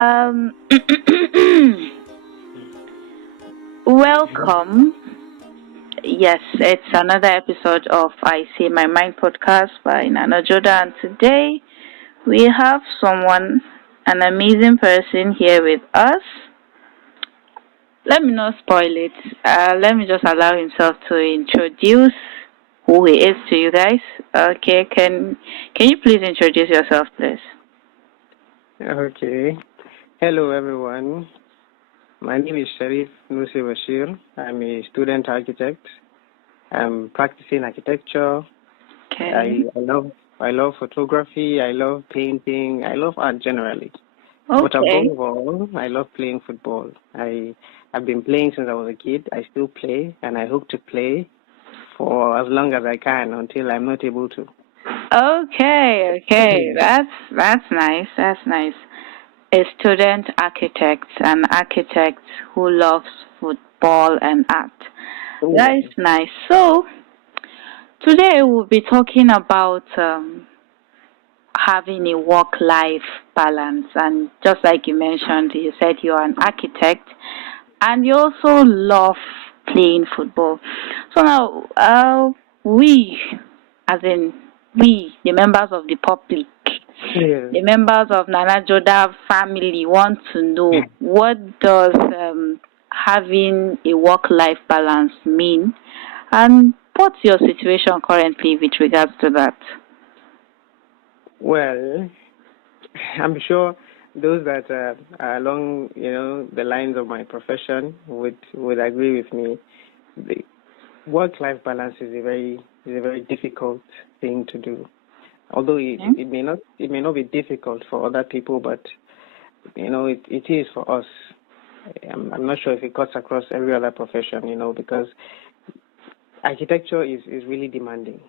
Um, Welcome. Yes, it's another episode of I See My Mind podcast by Nana Joda, and today we have an amazing person here with us. Let me not spoil it. Let me just allow himself to introduce who he is to you guys. Okay, can you please introduce yourself, please? Okay. Hello, everyone. My name is Sharif Nusi Bashir. I'm a student architect. I'm practicing architecture. Okay. I love photography. I love painting. I love art generally. But above Okay. all, I love playing football. I've been playing since I was a kid. I still play, and I hope to play for as long as I can until I'm not able to. Okay, okay. That's nice. That's nice. A student architect, an architect who loves football and art. That is Yeah. nice. So today we'll be talking about having a work-life balance, and just like you mentioned, you said you're an architect, and you also love playing football. So now, we, as in we, the members of the public, Yeah. the members of Nana Joda family want to know what does having a work-life balance mean, and what's your situation currently with regards to that? Well, I'm sure those that are along, the lines of my profession would agree with me. The work-life balance is a very difficult thing to do. Although Hmm? it may not be difficult for other people, but it is for us. I'm not sure if it cuts across every other profession, because architecture is really demanding.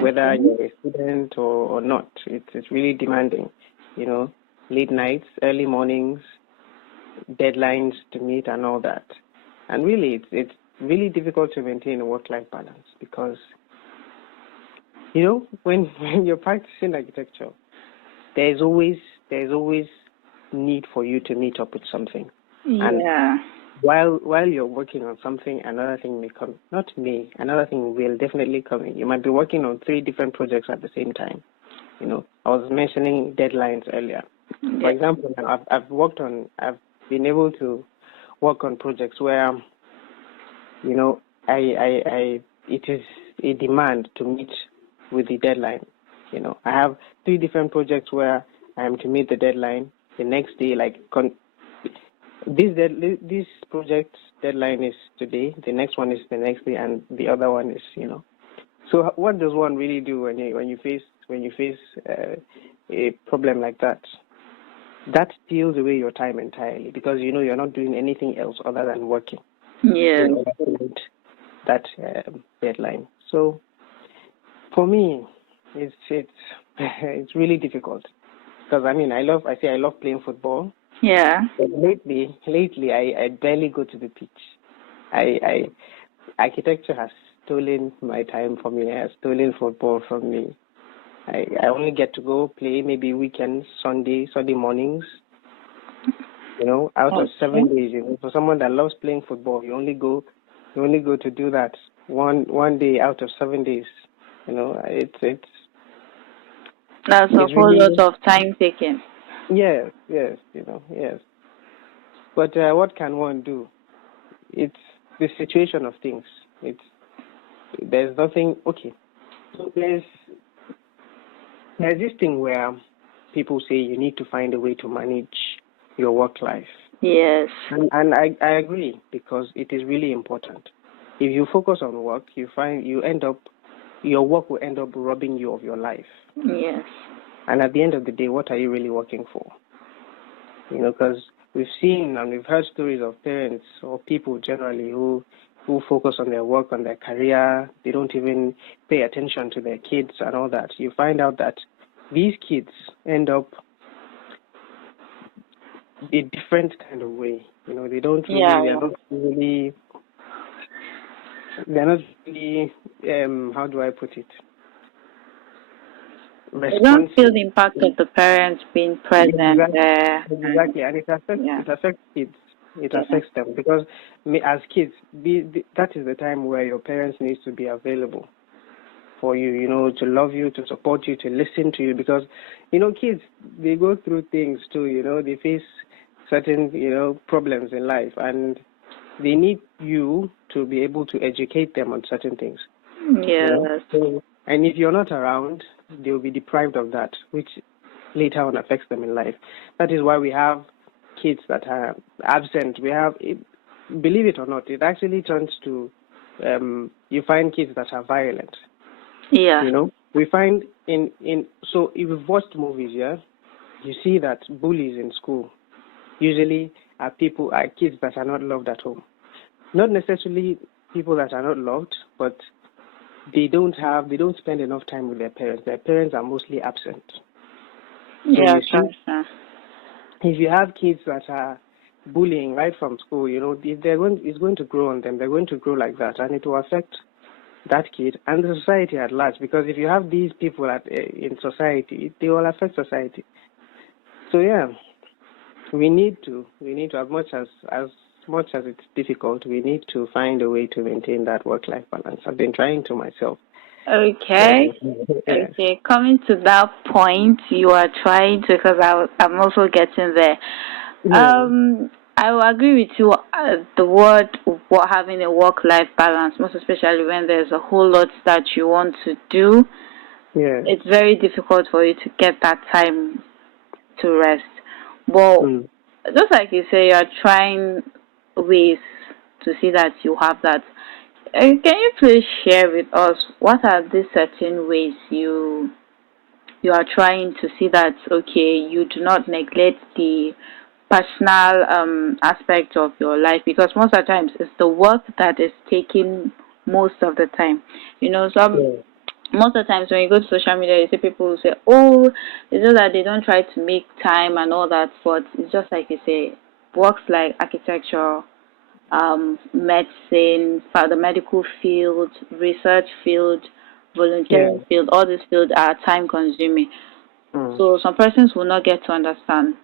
Whether Okay. you're a student or not, it's really demanding. You know, late nights, early mornings, deadlines to meet, and all that. And really, it's really difficult to maintain a work-life balance because when when you're practicing architecture, there's always there's always need for you to meet up with something. And Yeah. while you're working on something, another thing may come. Not may, another thing will definitely come in. You might be working on three different projects at the same time. I was mentioning deadlines earlier. For Yeah. example, now I've been able to work on projects where, you know, it is a demand to meet with the deadline. I have three different projects where I am to meet the deadline the next day. This project deadline is today, the next one is the next day, and the other one is. So what does one really do when you face a problem like that? That steals away your time entirely because you're not doing anything else other than working Yeah. in order to meet that deadline. So for me, it's it's really difficult because I love playing football, Yeah. but lately I barely go to the pitch. I architecture has stolen my time from me. Has stolen football from me. I only get to go play maybe weekends, Sunday mornings. Out of Okay. 7 days. For someone that loves playing football, you only go to do that one day out of 7 days. It's That's a it's whole lot really of time taken. yes. But what can one do? It's the situation of things. It's there's nothing. Okay, so there's this thing where people say you need to find a way to manage your work life. Yes. And I agree because it is really important. If you focus on work, your work will end up robbing you of your life. Yes. And at the end of the day, what are you really working for? Because we've seen and we've heard stories of parents or people generally who focus on their work, on their career. They don't even pay attention to their kids and all that. You find out that these kids end up a different kind of way. Yeah. they're not really how do I put it? They don't feel responsive. the impact of the parents being present there. Exactly, and Yeah. it affects kids. It Yeah. affects them because as kids, that is the time where your parents need to be available for you, to love you, to support you, to listen to you. Because, kids, they go through things too, they face certain, problems in life, and they need you to be able to educate them on certain things. Yes. So, and if you're not around, they'll be deprived of that, which later on affects them in life. That is why we have kids that are absent. Believe it or not, it actually turns to, you find kids that are violent. Yeah. We find so if you've watched movies, yeah, you see that bullies in school usually are kids that are not loved at home. Not necessarily people that are not loved, but they don't spend enough time with their parents. Their parents are mostly absent. So Yeah, you see, if you have kids that are bullying right from school, if it's going to grow on them. They're going to grow like that, and it will affect that kid and the society at large. Because if you have these people in society, they will affect society. So yeah, we need to as much as it's difficult, we need to find a way to maintain that work-life balance. I've been trying to myself. Okay. Yes. Okay. Coming to that point, you are trying to, because I'm also getting there. I will agree with you. The word what having a work-life balance, most especially when there's a whole lot that you want to do, Yeah. it's very difficult for you to get that time to rest. But just like you say, you are trying ways to see that you have that. Can you please share with us what are these certain ways you are trying to see that, okay, you do not neglect the personal aspect of your life, because most of the times it's the work that is taking most of the time. Most of the times when you go to social media, you see people who say, oh, it's just that they don't try to make time and all that, but it's just like you say, works like architecture, medicine, the medical field, research field, volunteering field, all these fields are time consuming. So some persons will not get to understand.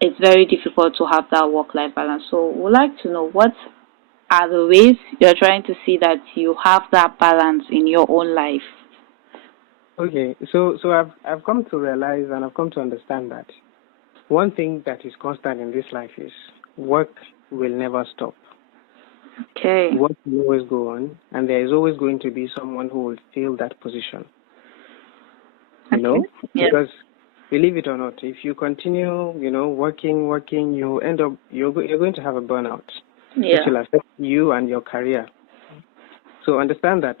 It's very difficult to have that work-life balance. So we'd like to know, what are the ways you're trying to see that you have that balance in your own life? Okay, so I've come to realize and I've come to understand that one thing that is constant in this life is work will never stop. Okay. Work will always go on, and there is always going to be someone who will fill that position. Because believe it or not, if you continue, working, you end up you're going to have a burnout, which will affect you and your career. So understand that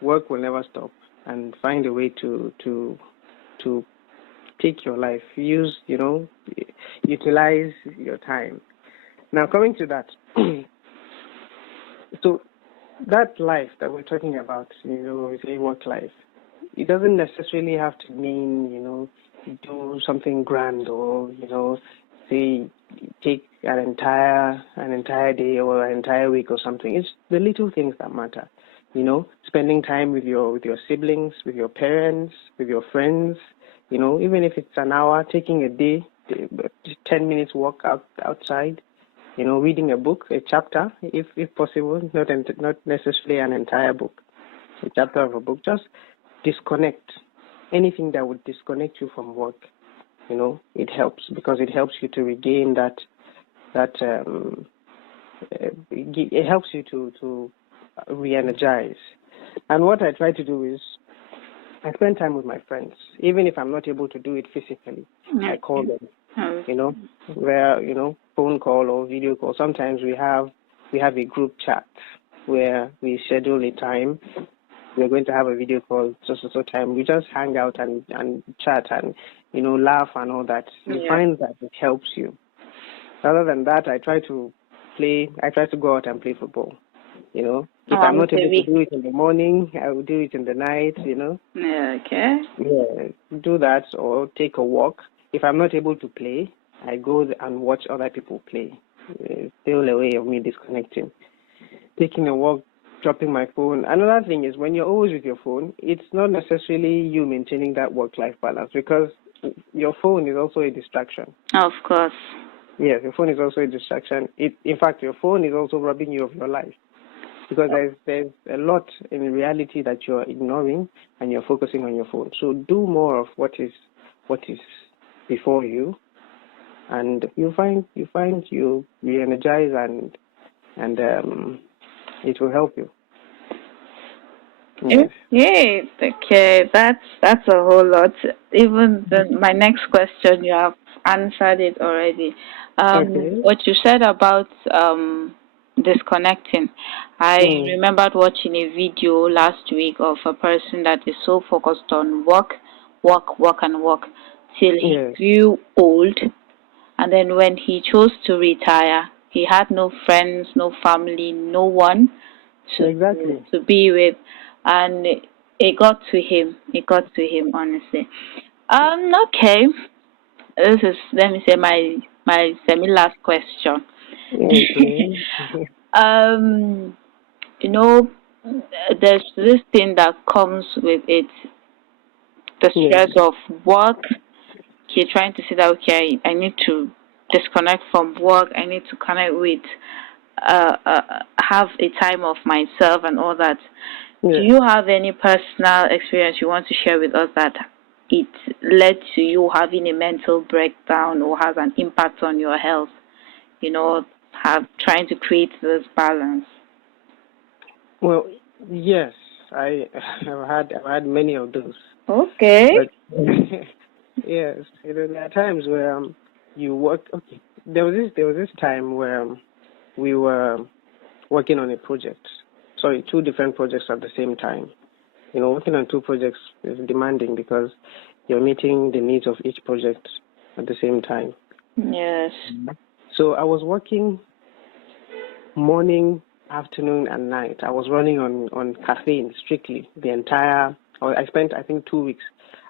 work will never stop, and find a way to take your life. Utilize your time. Now, coming to that, so that life that we're talking about, we say work life, it doesn't necessarily have to mean, do something grand or, say, take an entire day or an entire week or something. It's the little things that matter. Spending time with your siblings, with your parents, with your friends, even if it's an hour, taking a day, 10 minutes walk outside, reading a book, a chapter, if possible, not necessarily an entire book, a chapter of a book. Just disconnect. Anything that would disconnect you from work, it helps, because it helps you to regain it helps you to re-energize. And what I try to do is I spend time with my friends, even if I'm not able to do it physically. I call them, where, phone call or video call. Sometimes we have a group chat where we schedule a time. We're going to have a video call so time. We just hang out and chat and, laugh and all that. You find that it helps you. Other than that, I try to go out and play football. If I'm not able to do it in the morning, I will do it in the night, Yeah, okay. Yeah, do that or take a walk. If I'm not able to play, I go and watch other people play. It's still a way of me disconnecting. Taking a walk dropping my phone. Another thing is when you're always with your phone, it's not necessarily you maintaining that work-life balance because your phone is also a distraction. Of course. Yes, your phone is also a distraction. In fact, your phone is also robbing you of your life because there's a lot in reality that you're ignoring and you're focusing on your phone. So do more of what is before you, and you find you re-energize and it will help you. Yes. Yeah, okay, that's a whole lot. Even my next question, you have answered it already. Okay. What you said about disconnecting, I remembered watching a video last week of a person that is so focused on work, and work till he grew old, and then when he chose to retire, he had no friends, no family, no one to be with, and it got to him. It got to him, honestly. Okay. This is, let me say, my semi-last question. Okay. You know, there's this thing that comes with it, the stress of work. You're trying to say that, okay, I need to disconnect from work. I need to connect with, have a time of myself and all that. Do you have any personal experience you want to share with us that it led to you having a mental breakdown or has an impact on your health? Trying to create this balance. Well, yes, I've had many of those. Okay. But yes, there are times where you work. Okay, there was this time where we were working on a project. Sorry, 2 different projects at the same time. Working on 2 projects is demanding because you're meeting the needs of each project at the same time. Yes. So I was working morning, afternoon, and night. I was running on caffeine strictly the entire. I spent, I think, 2 weeks,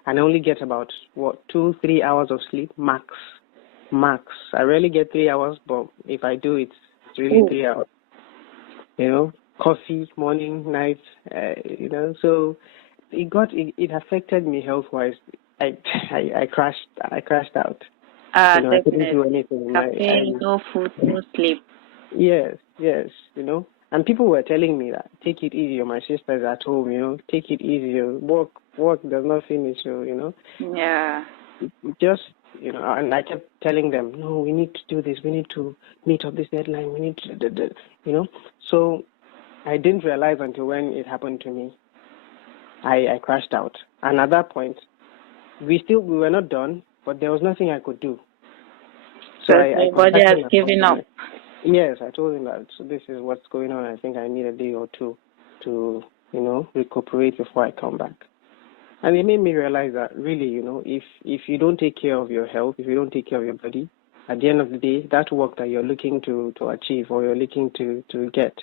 and I only get about 2-3 hours of sleep max. I rarely get 3 hours, but if I do, it's really 3 hours. Coffee, morning, night. So it affected me health wise. I crashed out. I couldn't do anything. Caffeine, no food, no sleep. Yes. And people were telling me that take it easy. My sister's at home, take it easy. Work does not finish you. Yeah. Just and I kept telling them, no, we need to do this. We need to meet up this deadline. We need to, So I didn't realize until when it happened to me. I crashed out, and at that point, we were not done, but there was nothing I could do. So my body has given up. Yes, I told him that. So this is what's going on. I think I need a day or two to, recuperate before I come back. And it made me realize that really, if you don't take care of your health, if you don't take care of your body, at the end of the day, that work that you're looking to achieve or you're looking to get,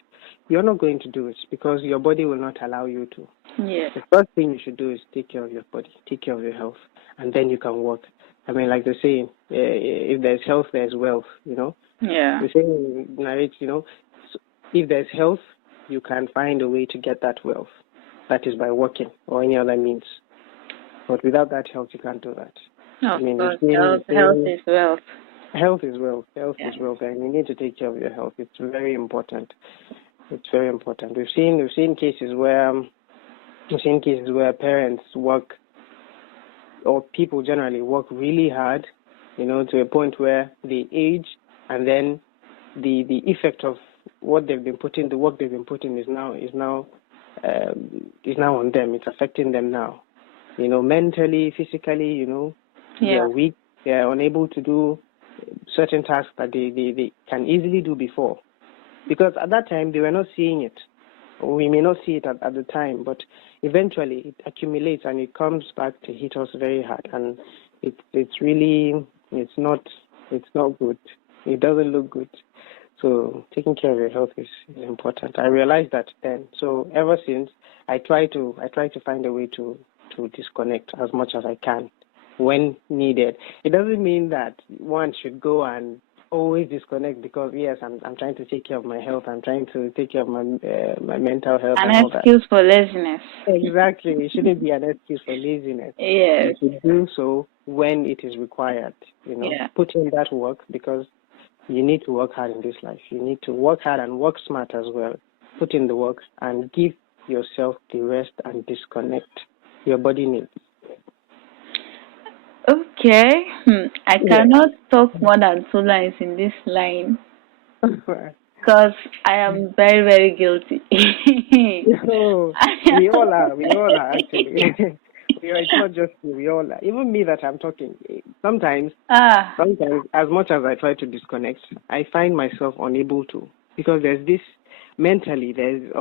you're not going to do it because your body will not allow you to. Yes. The first thing you should do is take care of your body, take care of your health, and then you can work. I mean, like the saying, if there's health, there's wealth, Yeah. The saying narrates, if there's health, you can find a way to get that wealth. That is by working or any other means. But without that health, you can't do that. Of course, health is wealth. Health is wealth. Health is wealth, and you need to take care of your health. It's very important. It's very important. We've seen cases where parents work, or people generally work really hard, to a point where they age, and then the effect of what they've been putting, the work they've been putting is now on them. It's affecting them now. Mentally, physically, they're weak. They're unable to do certain tasks that they can easily do before. Because at that time, they were not seeing it. We may not see it at the time, but eventually it accumulates and it comes back to hit us very hard. And it's not good. It doesn't look good. So taking care of your health is important. I realized that then. So ever since, I try to find a way to disconnect as much as I can when needed. It doesn't mean that one should go and always disconnect because yes, I'm trying to take care of my health. I'm trying to take care of my mental health An and all that. excuse for laziness. Exactly, it shouldn't be an excuse for laziness. You Yes. should do so when it is required. Yeah. Put in that work because you need to work hard in this life. You need to work hard and work smart as well. Put in the work and give yourself the rest and disconnect. Your body needs. Okay. I Yeah. cannot talk more than 2 lines in this line because I am very, very guilty. No, we all are. We all are actually. It's not just you. We all are. Even me that I'm talking. Sometimes, ah. as much as I try to disconnect, I find myself unable to because there's this mentally,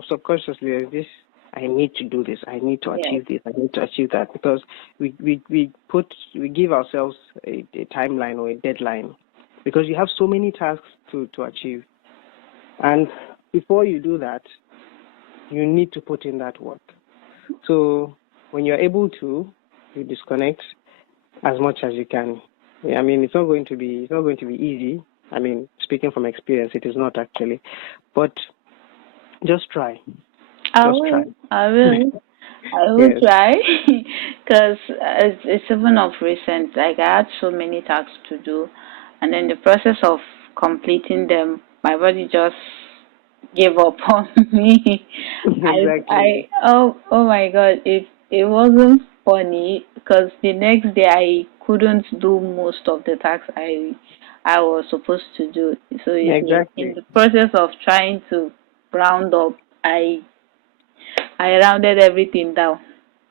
subconsciously, there's this. I need to do this. I need to achieve this. I need to achieve that because we give ourselves a timeline or a deadline because you have so many tasks to achieve, and before you do that, you need to put in that work. So when you're able to, you disconnect as much as you can. I mean, it's not going to be easy. I mean, speaking from experience, it is not actually, but just try. I will Yes. try because it's even of recent. Like I had so many tasks to do, and then the process of completing them, my body just gave up on me. Exactly. Oh my God! It wasn't funny because the next day I couldn't do most of the tasks I was supposed to do. So you see, in Exactly. the process of trying to round up, I rounded everything down.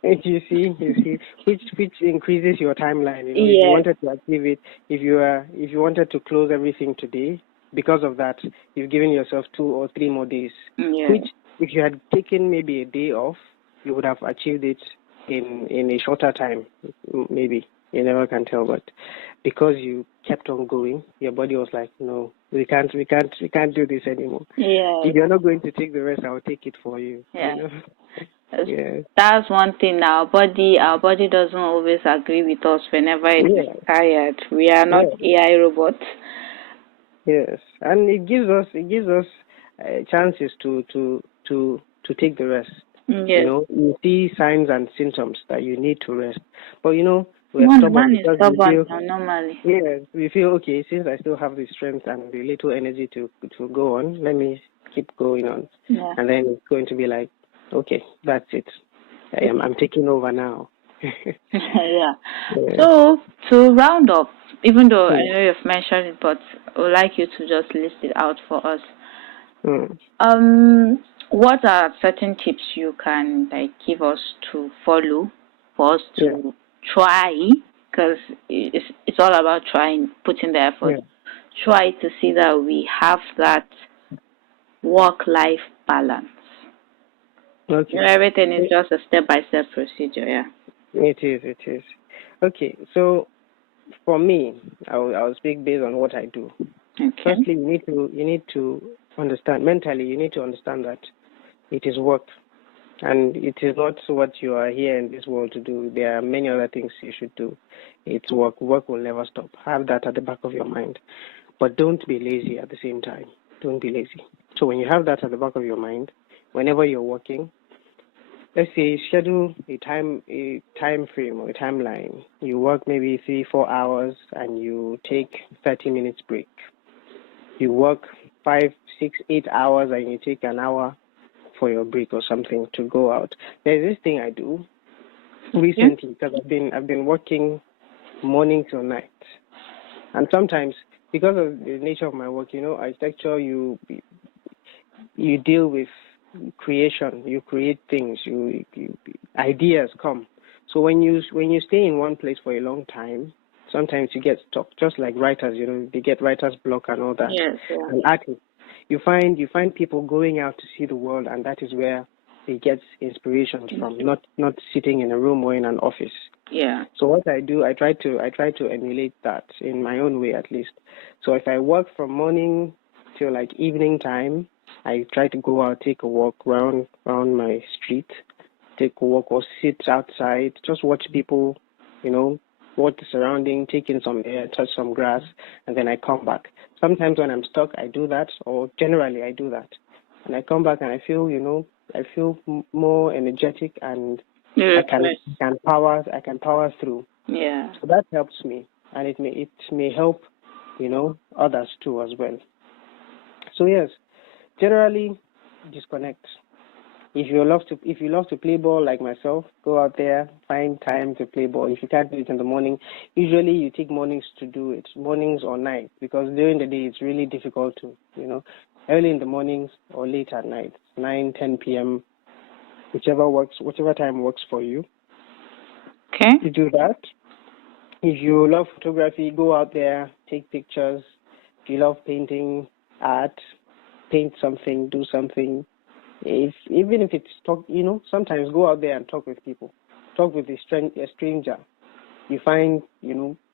You see, which increases your timeline. If you Yes. wanted to achieve it, if you wanted to close everything today, because of that, you've given yourself 2 or 3 more days. Yes. Which, if you had taken maybe a day off, you would have achieved it in a shorter time. Maybe you never can tell, but because you kept on going, your body was like, no, we can't do this anymore. Yes. If you're not going to take the rest, I'll take it for you. Yeah. Yeah. That's one thing. Our body doesn't always agree with us whenever it's tired. We are not AI robots. Yes, and it gives us chances to take the rest. Yes. You see signs and symptoms that you need to rest, but we're Man stubborn is because we stubborn feel normally. we feel okay, since I still have the strength and the little energy to go on, let me keep going on. Yeah. And then it's going to be like, okay, that's it. I'm taking over now. Yeah. So to round up, even though I know you've mentioned it, but I would like you to just list it out for us. What are certain tips you can give us to follow for us to try? Because it's all about trying, putting the effort. Try to see that we have that work-life balance. Okay. Everything is just a step-by-step procedure. Yeah. It is. Okay, so for me, I'll speak based on what I do. Okay. Firstly, you need to understand mentally. You need to understand that it is work, and it is not what you are here in this world to do. There are many other things you should do. It's work. Work will never stop. Have that at the back of your mind, but don't be lazy at the same time. Don't be lazy. So when you have that at the back of your mind, whenever you're working, let's say schedule a time frame or a timeline. You work maybe 3-4 hours and you take 30 minutes break. You work 5, 6, 8 hours and you take an hour for your break or something to go out. There's this thing I do recently because I've been working morning till night, and sometimes because of the nature of my work, architecture, you deal with creation. You create things. You ideas come. So when you stay in one place for a long time, sometimes you get stuck. Just like writers, they get writer's block and all that. Yes. And artists, you find people going out to see the world, and that is where they get inspiration from. Not sitting in a room or in an office. Yeah. So what I do, I try to emulate that in my own way at least. So if I work from morning till like evening time, I try to go out, take a walk around my street, take a walk or sit outside, just watch people, watch the surrounding, take in some air, touch some grass, and then I come back. Sometimes when I'm stuck, I do that, or generally I do that. And I come back and I feel, more energetic, and I can power through. Yeah. So that helps me, and it may help, others too as well. So yes, generally disconnect. If you love to play ball like myself, go out there, find time to play ball. If you can't do it in the morning, usually you take mornings to do it, mornings or night, because during the day it's really difficult to, early in the mornings or late at night, 9, 10 p.m., whichever time works for you. Okay. You do that. If you love photography, go out there, take pictures. If you love painting, art, paint something, do something. Even if it's talk, sometimes go out there and talk with people. Talk with a stranger. You find,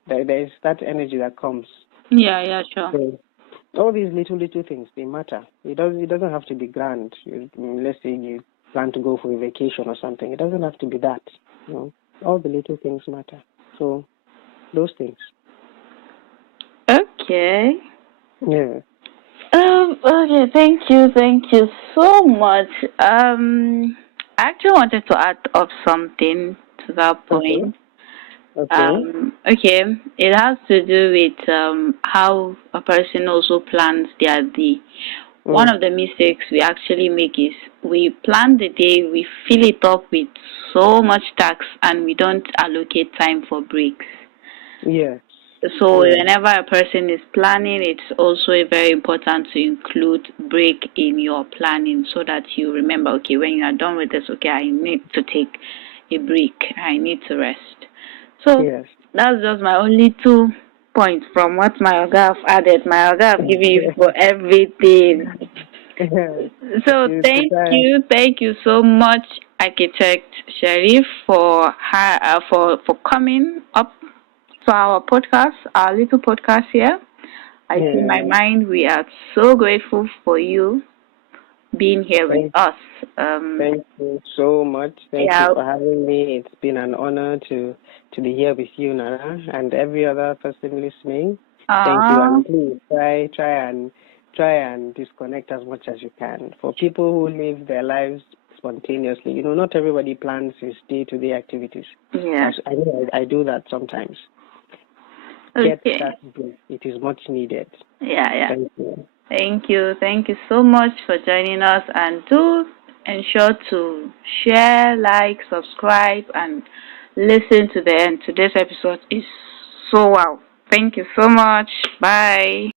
there's that energy that comes. Yeah, sure. So all these little things, they matter. It doesn't have to be grand. Let's say you plan to go for a vacation or something. It doesn't have to be that. All the little things matter. So those things. Okay. Yeah. Okay, thank you so much. I actually wanted to add up something to that point. Okay, it has to do with how a person also plans their day. One of the mistakes we actually make is we plan the day, we fill it up with so much tasks, and we don't allocate time for breaks. Yeah. So whenever a person is planning, it's also very important to include break in your planning so that you remember, okay, when you are done with this, okay, I need to take a break. I need to rest. So that's just my only 2 points from what my Oga have added. My Oga have given you for everything. So thank you so much, Architect Sharif, for coming up to our podcast, our little podcast here. I see my mind. We are so grateful for you being here with us. Thank you so much. Thank you for having me. It's been an honor to be here with you, Nana, and every other person listening. Thank you, and please try and disconnect as much as you can. For people who live their lives spontaneously, not everybody plans his day-to-day activities. Yeah, I do that sometimes. Okay. Get that break. It is much needed. Yeah. Thank you. Thank you so much for joining us, and do ensure to share, like, subscribe, and listen to the end. Today's episode is so wow. Thank you so much. Bye.